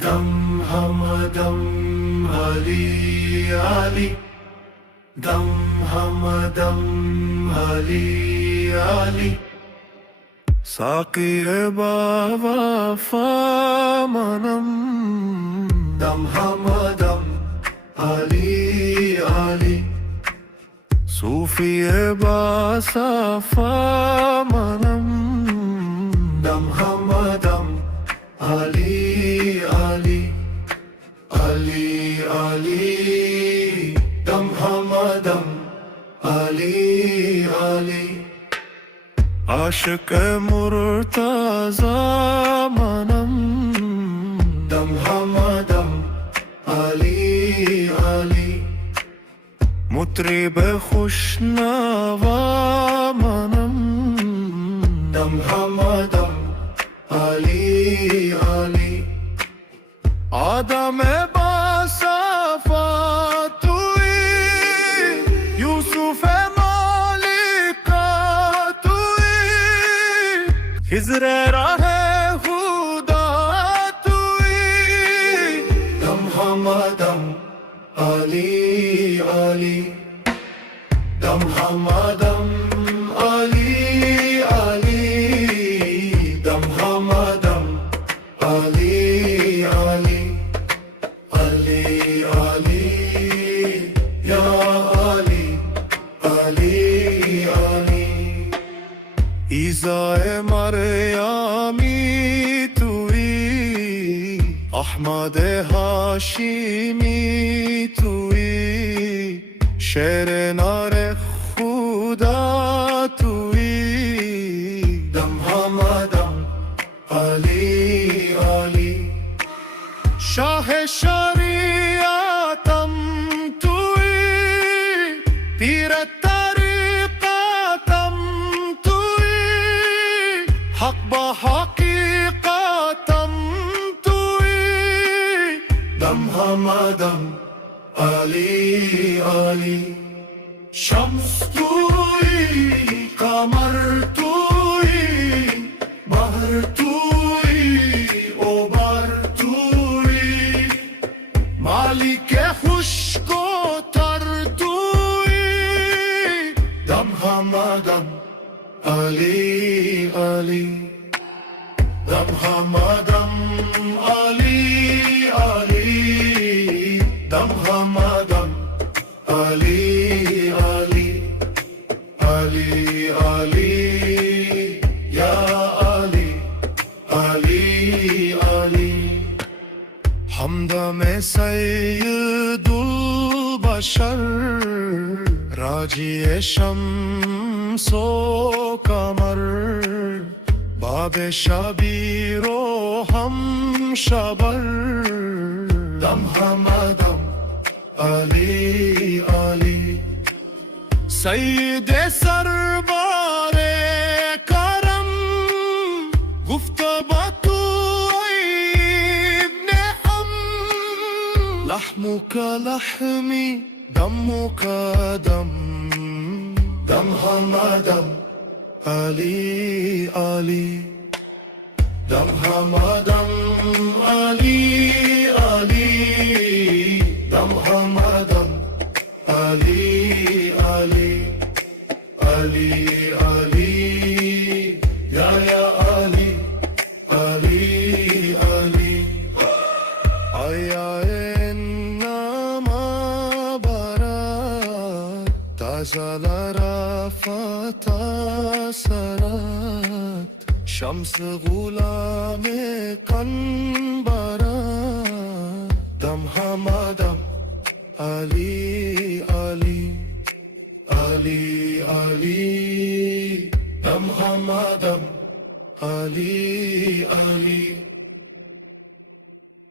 دم همدم علی علی دم همدم علی علی ساقی با وفا منم دم همدم علی علی صوفی با صفا منم دم همدم علی علی علی علی دم همدم علی علی عاشق مرتضا منم دم همدم علی علی مطرب خوشنوا منم دم همدم علی علی آدم با صفا توی یوسف مالکا توی خضر راه خدا توی دم همدم علی علی دم همدم علی علی دم همدم علی علی علی علی یا علی علی علی عیسی مریمی توی احمد هاشمی توی شعر نار خدا توی دم همدم علی علی شاه شریعتم توی پیر طریقتم توی حق با حقیقتم توی دم همدم علی علی شمس توی قمر توی بحر توی اوبر توی مالک خشک و تر توی دم همدم علی علی دم همدم علی علی دم همدم علی علی علی علی یا علی علی علی همدم سید البشر راجی شمس و قمر باب شبیر و هم شبر دم همدم علی علی سید سربار کرم گفت با تو ابن ام لحمک لحمی دمک دم دم همدم علی علی دم همدم علی علی دم همدم علی علی علی علی یا علی علی علی آیا انما برات تزال رفت سرات شمس غلام کن برات دم همدم علی علی علی علی دم همدم علی علی